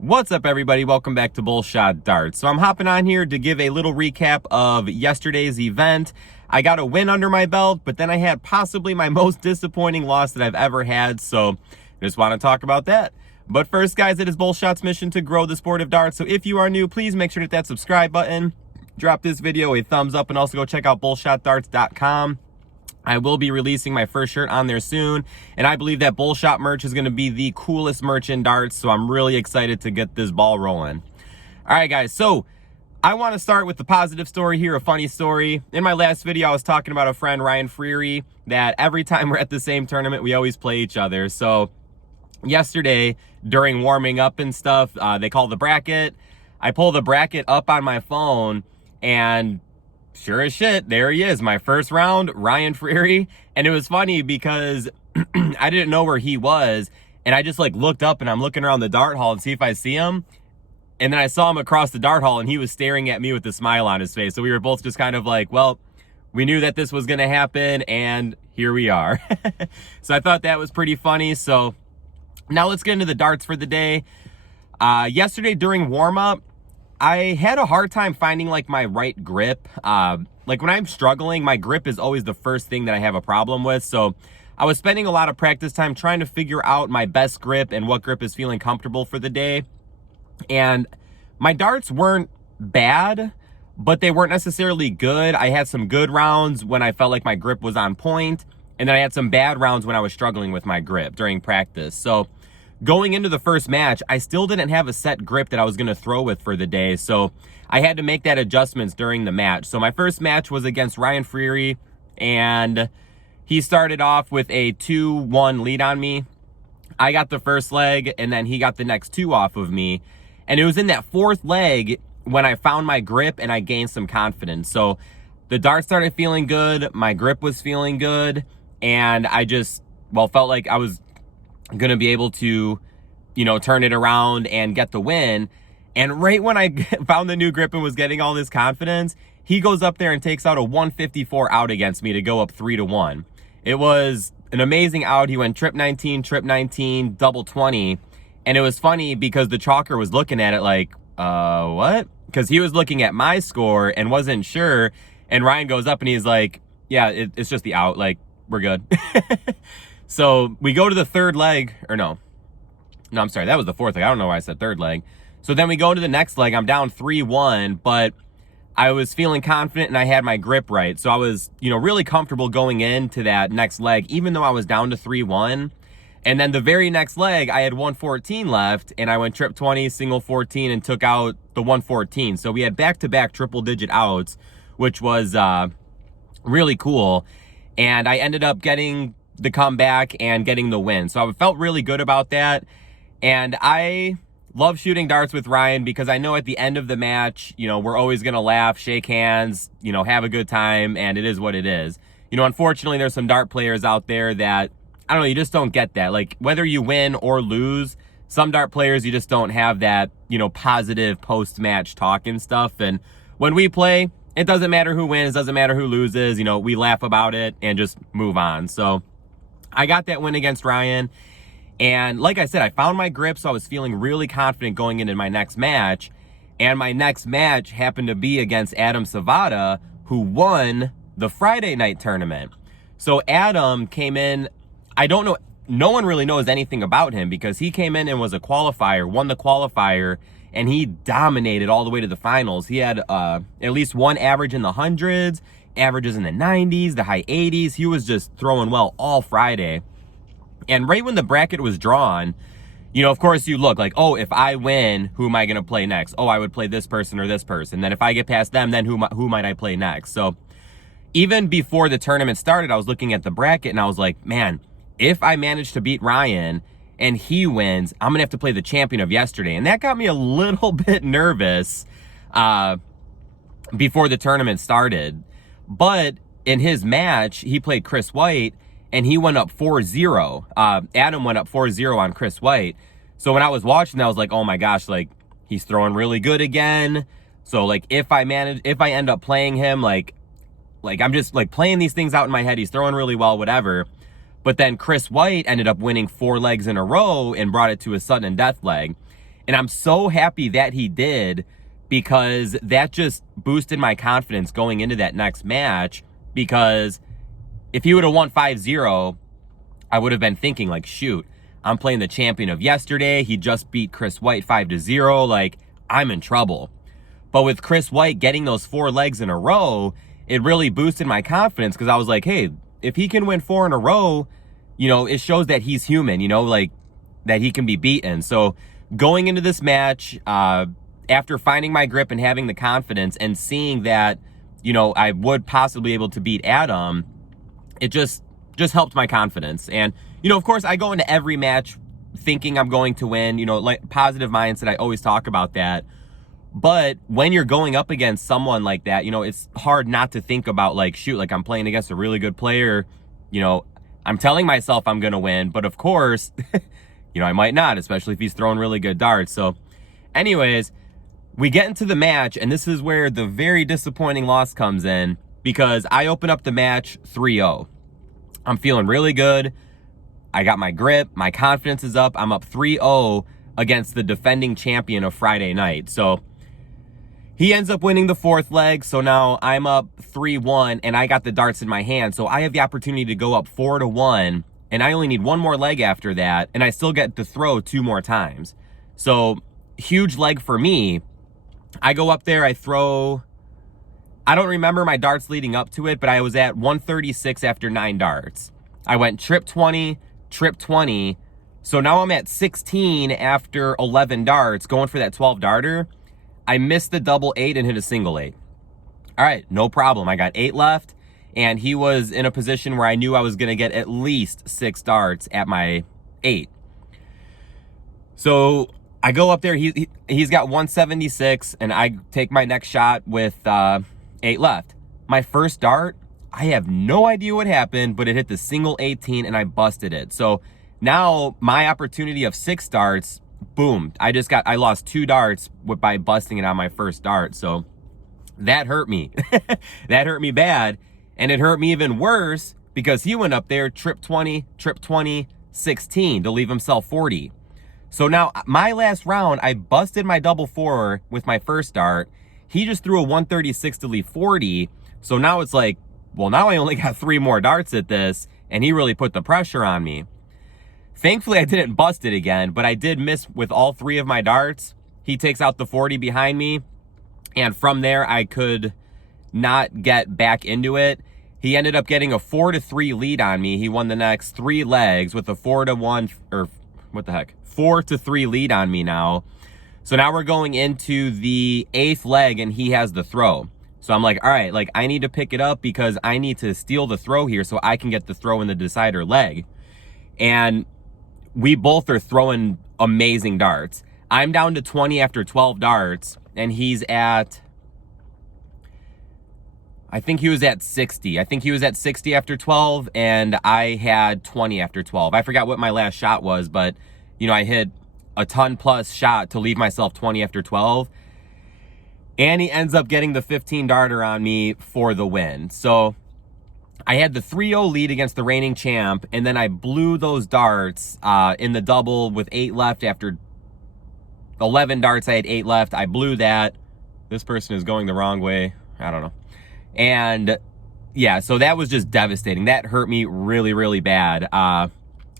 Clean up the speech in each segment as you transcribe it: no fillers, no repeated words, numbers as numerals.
What's up, everybody? Welcome back to Bullshot Darts. So I'm hopping on here to give a little recap of yesterday's event. I got a win under my belt, but then I had possibly my most disappointing loss that I've ever had, so I just want to talk about that. But first, guys, it is Bullshot's mission to grow the sport of darts, so if you are new, please make sure to hit that subscribe button, drop this video a thumbs up, and also go check out bullshotdarts.com. I will be releasing my first shirt on there soon, and I believe that Bullshot merch is going to be the coolest merch in darts, so I'm really excited to get this ball rolling. All right, guys, so I want to start with the positive story here, a funny story. In my last video, I was talking about a friend, Ryan Freary, that every time we're at the same tournament, we always play each other. So yesterday, during warming up and stuff, they call the bracket. I pull the bracket up on my phone, and sure as shit, there he is, my first round, Ryan Freary. And it was funny because I didn't know where he was, and I just like looked up and I'm looking around the dart hall and see if I see him. And then I saw him across the dart hall and he was staring at me with a smile on his face. So we were both just kind of like, well, we knew that this was going to happen, and here we are. So I thought that was pretty funny. So now let's get into the darts for the day. Yesterday during warm-up, I had a hard time finding like my right grip. Like when I'm struggling, my grip is always the first thing that I have a problem with. So I was spending a lot of practice time trying to figure out my best grip and what grip is feeling comfortable for the day. And my darts weren't bad, but they weren't necessarily good. I had some good rounds when I felt like my grip was on point, and then I had some bad rounds when I was struggling with my grip during practice. So going into the first match, I still didn't have a set grip that I was going to throw with for the day, so I had to make that adjustments during the match. So my first match was against Ryan Freary, and he started off with a 2-1 lead on me. I got the first leg, and then he got the next two off of me. And it was in that fourth leg when I found my grip and I gained some confidence. So the dart started feeling good, my grip was feeling good, and I just, felt like I was going to be able to, turn it around and get the win. And right when I found the new grip and was getting all this confidence, he goes up there and takes out a 154 out against me to go up 3-1. It was an amazing out. He went trip 19, double 20. And it was funny because the chalker was looking at it like, what? Because he was looking at my score and wasn't sure. And Ryan goes up and he's like, yeah, it's just the out. Like, we're good. So we go to the third leg, or no, I'm sorry, that was the fourth leg. I don't know why I said third leg. So then we go to the next leg. I'm down 3-1, but I was feeling confident and I had my grip right. So I was, really comfortable going into that next leg, even though I was down to 3-1. And then the very next leg, I had 114 left, and I went trip 20, single 14, and took out the 114. So we had back-to-back triple-digit outs, which was really cool. And I ended up getting the comeback and getting the win. So I felt really good about that. And I love shooting darts with Ryan because I know at the end of the match, we're always going to laugh, shake hands, have a good time, and it is what it is. Unfortunately, there's some dart players out there that, I don't know, you just don't get that. Like, whether you win or lose, some dart players, you just don't have that, positive post-match talk and stuff. And when we play, it doesn't matter who wins, doesn't matter who loses. We laugh about it and just move on. So I got that win against Ryan. And like I said, I found my grip, so I was feeling really confident going into my next match. And my next match happened to be against Adam Savada, who won the Friday night tournament. So Adam came in, I don't know, no one really knows anything about him because he came in and was a qualifier, won the qualifier, and he dominated all the way to the finals. He had at least one average in the hundreds, averages in the 90s, the high 80s. He was just throwing well all Friday. And right when the bracket was drawn, of course you look like, oh, if I win, who am I going to play next? Oh, I would play this person or this person. Then if I get past them, then who might I play next? So even before the tournament started, I was looking at the bracket and I was like, man, if I manage to beat Ryan and he wins, I'm going to have to play the champion of yesterday. And that got me a little bit nervous before the tournament started. But in his match, he played Chris White, and he went up 4-0. Adam went up 4-0 on Chris White. So when I was watching, I was like, oh my gosh, like, he's throwing really good again. So, like, if I end up playing him, like I'm just, like, playing these things out in my head. He's throwing really well, whatever. But then Chris White ended up winning 4 legs in a row and brought it to a sudden death leg. And I'm so happy that he did, because that just boosted my confidence going into that next match. Because if he would have won 5-0, I would have been thinking like, shoot, I'm playing the champion of yesterday. He just beat Chris White 5-0. Like, I'm in trouble. But with Chris White getting those 4 legs in a row, it really boosted my confidence, because I was like, hey, if he can win 4 in a row, you know, it shows that he's human, you know, like that he can be beaten. So going into this match, after finding my grip and having the confidence and seeing that, you know, I would possibly be able to beat Adam, it just helped my confidence. And, you know, of course, I go into every match thinking I'm going to win, you know, like positive mindset. I always talk about that. But when you're going up against someone like that, you know, it's hard not to think about like, shoot, like I'm playing against a really good player. You know, I'm telling myself I'm going to win, but of course, you know, I might not, especially if he's throwing really good darts. So anyways, we get into the match, and this is where the very disappointing loss comes in, because I open up the match 3-0. I'm feeling really good. I got my grip. My confidence is up. I'm up 3-0 against the defending champion of Friday night. So he ends up winning the 4th leg. So now I'm up 3-1, and I got the darts in my hand. So I have the opportunity to go up 4-1, and I only need 1 more leg after that, and I still get to throw 2 more times. So huge leg for me. I go up there, I throw, I don't remember my darts leading up to it, but I was at 136 after 9 darts. I went trip 20, trip 20. So now I'm at 16 after 11 darts, going for that 12 darter. I missed the double 8 and hit a single 8. All right, no problem. I got 8 left, and he was in a position where I knew I was going to get at least 6 darts at my 8. So I go up there, he's got 176, and I take my next shot with 8 left. My first dart, I have no idea what happened, but it hit the single 18, and I busted it. So now my opportunity of 6 darts boomed. I lost 2 darts by busting it on my first dart. So that hurt me. That hurt me bad. And it hurt me even worse because he went up there, trip 20, 16 to leave himself 40. So now my last round, I busted my double 4 with my first dart. He just threw a 136 to leave 40. So now it's like, well, now I only got 3 more darts at this, and he really put the pressure on me. Thankfully, I didn't bust it again, but I did miss with all 3 of my darts. He takes out the 40 behind me, and from there, I could not get back into it. He ended up getting a 4-3 lead on me. He won the next 3 legs with a 4-1, or what the heck, 4-3 lead on me now. So now we're going into the 8th leg, and he has the throw. So I'm like, all right, like I need to pick it up because I need to steal the throw here so I can get the throw in the decider leg. And we both are throwing amazing darts. I'm down to 20 after 12 darts, and he's at, I think he was at 60. I think he was at 60 after 12, and I had 20 after 12. I forgot what my last shot was, but, you know, I hit a ton plus shot to leave myself 20 after 12. And he ends up getting the 15 darter on me for the win. So I had the 3-0 lead against the reigning champ, and then I blew those darts in the double with 8 left. After 11 darts, I had 8 left. I blew that. This person is going the wrong way. I don't know. And yeah, so that was just devastating. That hurt me really, really bad. I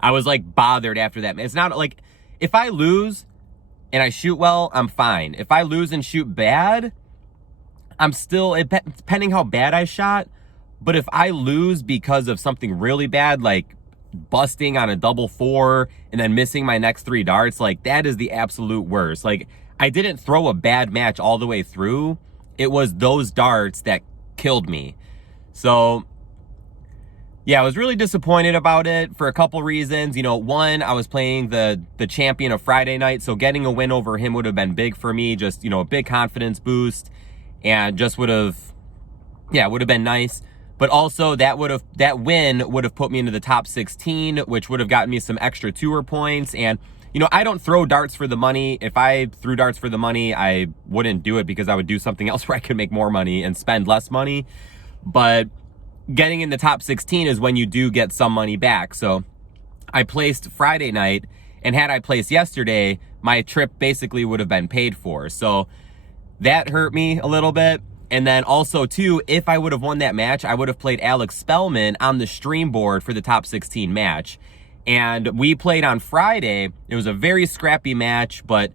was like bothered after that. It's not like if I lose and I shoot well, I'm fine. If I lose and shoot bad, I'm still, depending how bad I shot. But if I lose because of something really bad, like busting on a double 4 and then missing my next 3 darts, like that is the absolute worst. Like I didn't throw a bad match all the way through. It was those darts that killed me. So yeah, I was really disappointed about it for a couple reasons. You know, one, I was playing the champion of Friday night, so getting a win over him would have been big for me. Just, you know, a big confidence boost, and just would have been nice. But also that win would have put me into the top 16, which would have gotten me some extra tour points. And, you know, I don't throw darts for the money. If I threw darts for the money, I wouldn't do it because I would do something else where I could make more money and spend less money. But getting in the top 16 is when you do get some money back. So I placed Friday night, and had I placed yesterday, my trip basically would have been paid for. So that hurt me a little bit. And then also too, if I would have won that match, I would have played Alex Spellman on the stream board for the top 16 match. And we played on Friday. It was a very scrappy match, but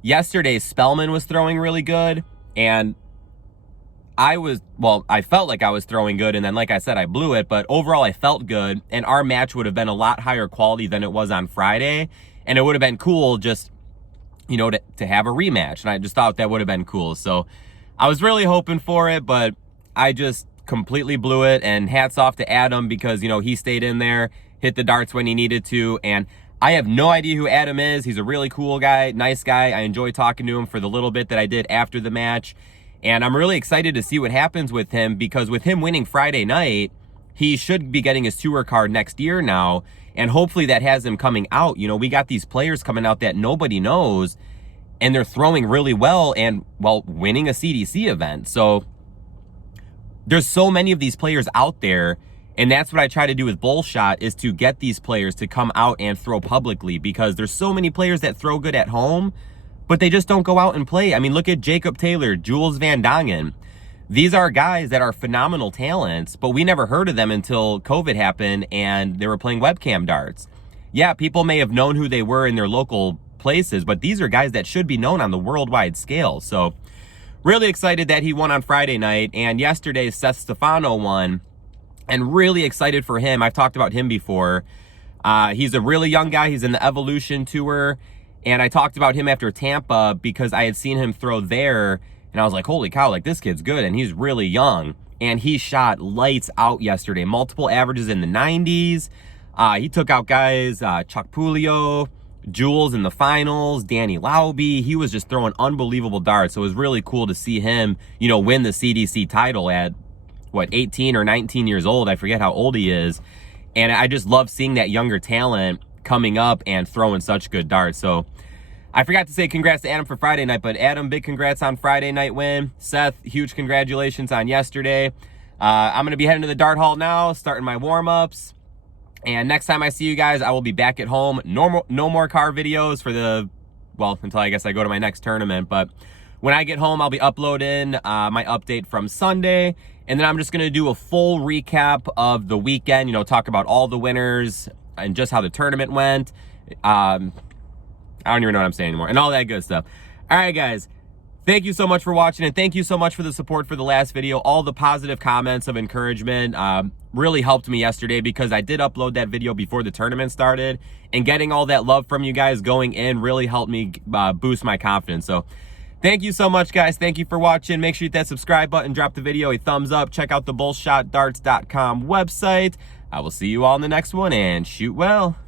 yesterday Spellman was throwing really good. And I felt like I was throwing good. And then, like I said, I blew it. But overall, I felt good. And our match would have been a lot higher quality than it was on Friday. And it would have been cool just, you know, to have a rematch. And I just thought that would have been cool. So I was really hoping for it, but I just completely blew it. And hats off to Adam because, you know, he stayed in there, hit the darts when he needed to. And I have no idea who Adam is. He's a really cool guy, nice guy. I enjoy talking to him for the little bit that I did after the match. And I'm really excited to see what happens with him because with him winning Friday night, he should be getting his tour card next year now. And hopefully that has him coming out. You know, we got these players coming out that nobody knows and they're throwing really well and, well, winning a CDC event. So there's so many of these players out there. And that's what I try to do with Bullshot is to get these players to come out and throw publicly because there's so many players that throw good at home, but they just don't go out and play. I mean, look at Jacob Taylor, Jules Van Dongen. These are guys that are phenomenal talents, but we never heard of them until COVID happened and they were playing webcam darts. Yeah, people may have known who they were in their local places, but these are guys that should be known on the worldwide scale. So really excited that he won on Friday night. And yesterday, Seth Stefano won. And really excited for him. I've talked about him before. He's a really young guy. He's in the Evolution Tour. And I talked about him after Tampa because I had seen him throw there. And I was like, holy cow, like this kid's good. And he's really young. And he shot lights out yesterday. Multiple averages in the 90s. He took out guys, Chuck Pulio, Jules in the finals, Danny Lauby. He was just throwing unbelievable darts. So it was really cool to see him, you know, win the CDC title at, what, 18 or 19 years old. I forget how old he is. And I just love seeing that younger talent coming up and throwing such good darts. So I forgot to say congrats to Adam for Friday night, but Adam, big congrats on Friday night win. Seth, huge congratulations on yesterday. I'm going to be heading to the dart hall now, starting my warm-ups. And next time I see you guys, I will be back at home. No more car videos for the, well, until I guess I go to my next tournament. But when I get home, I'll be uploading my update from Sunday. And then I'm just going to do a full recap of the weekend, you know, talk about all the winners and just how the tournament went. I don't even know what I'm saying anymore and all that good stuff. All right, guys. Thank you so much for watching, and thank you so much for the support for the last video. All the positive comments of encouragement really helped me yesterday because I did upload that video before the tournament started, and getting all that love from you guys going in really helped me boost my confidence. So thank you so much, guys. Thank you for watching. Make sure you hit that subscribe button, drop the video a thumbs up, check out the bullshotdarts.com website. I will see you all in the next one, and shoot well.